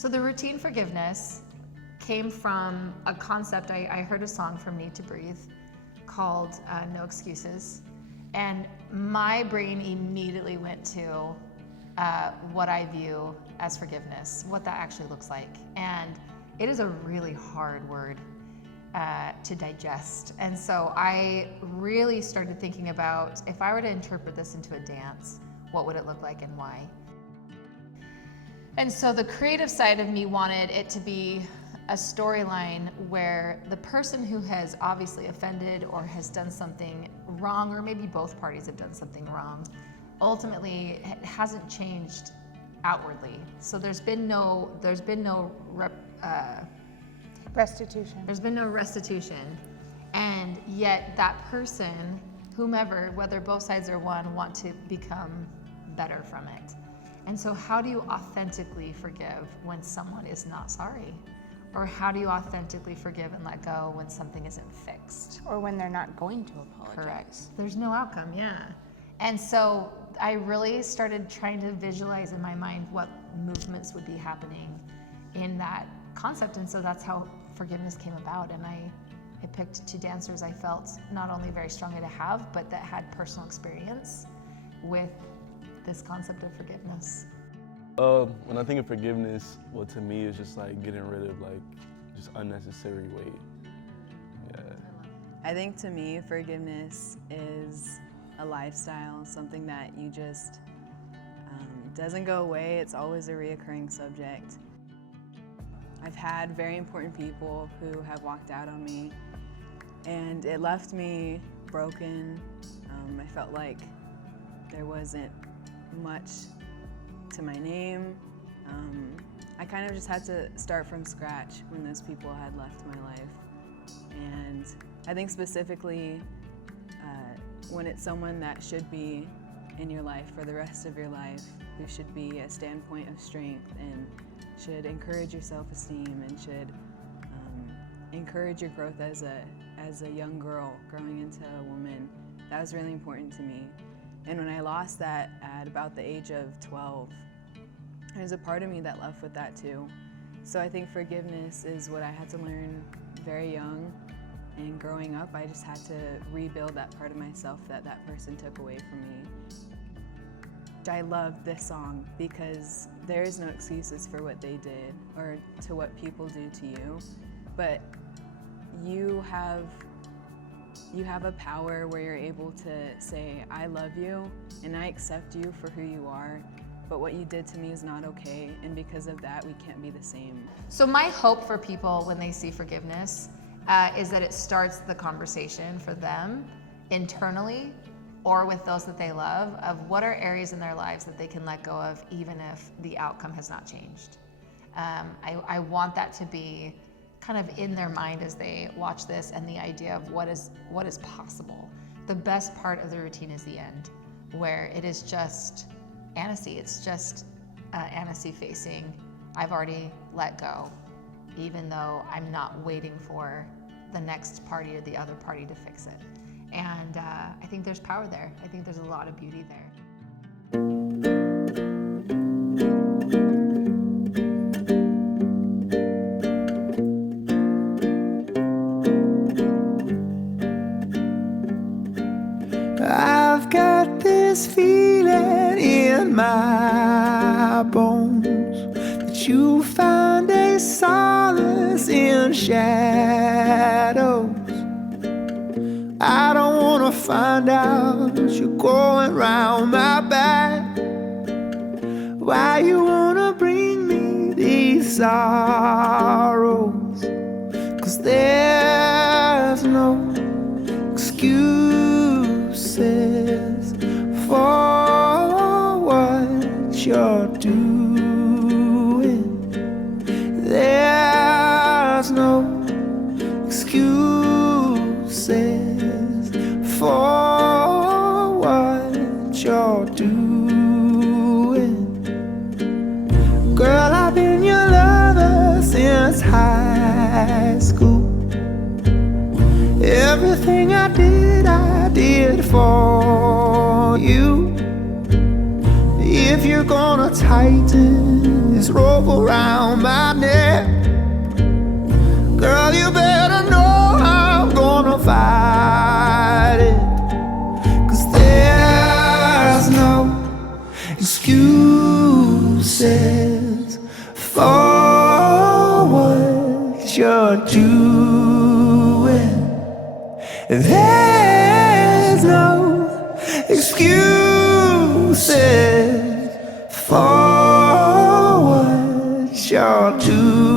So the routine forgiveness came from a concept. I heard a song from Needtobreathe called No Excuses. And my brain immediately went to what I view as forgiveness, what that actually looks like. And it is a really hard word to digest. And so I really started thinking about, if I were to interpret this into a dance, what would it look like and why? And so the creative side of me wanted it to be a storyline where the person who has obviously offended or has done something wrong, or maybe both parties have done something wrong, ultimately it hasn't changed outwardly. So there's been no restitution. There's been no restitution, and yet that person, whomever, whether both sides or one, want to become better from it. And so how do you authentically forgive when someone is not sorry? Or how do you authentically forgive and let go when something isn't fixed? Or when they're not going to apologize. Correct. There's no outcome, yeah. And so I really started trying to visualize in my mind what movements would be happening in that concept. And so that's how forgiveness came about. And I picked two dancers I felt not only very strongly to have, but that had personal experience with this concept of forgiveness. When I think of forgiveness, well, to me, it's just like getting rid of like just unnecessary weight. Yeah. I think to me, forgiveness is a lifestyle, something that you just, it doesn't go away. It's always a reoccurring subject. I've had very important people who have walked out on me, and it left me broken. I felt like there wasn't much to my name. I kind of just had to start from scratch when those people had left my life. And I think specifically when it's someone that should be in your life for the rest of your life, who should be a standpoint of strength and should encourage your self-esteem and should encourage your growth as a young girl growing into a woman, that was really important to me. And when I lost that at about the age of 12, there's a part of me that left with that too. So I think forgiveness is what I had to learn very young, and growing up I just had to rebuild that part of myself that that person took away from me. I love this song because there is no excuses for what they did or to what people do to you, but you have a power where you're able to say, I love you and I accept you for who you are, but what you did to me is not okay, and because of that, we can't be the same. So my hope for people when they see forgiveness is that it starts the conversation for them internally or with those that they love of what are areas in their lives that they can let go of even if the outcome has not changed. I want that to be kind of in their mind as they watch this, and the idea of what is possible. The best part of the routine is the end, where it is just Anisee. It's just Anisee facing, I've already let go, even though I'm not waiting for the next party or the other party to fix it. And I think there's power there. I think there's a lot of beauty there. I've got this feeling in my bones that you find a solace in shadows. I don't wanna find out you're going round my back. Why you wanna bring me these sorrows? 'Cause there's no excuses for what you're doing. There's no excuses for what you're doing. Girl, I've been your lover since high school. Everything I did for you. If you're gonna tighten this rope around my neck. Girl, you better know I'm gonna fight it. 'Cause there's no excuses for what you're doing. There's no excuses for what you're doing.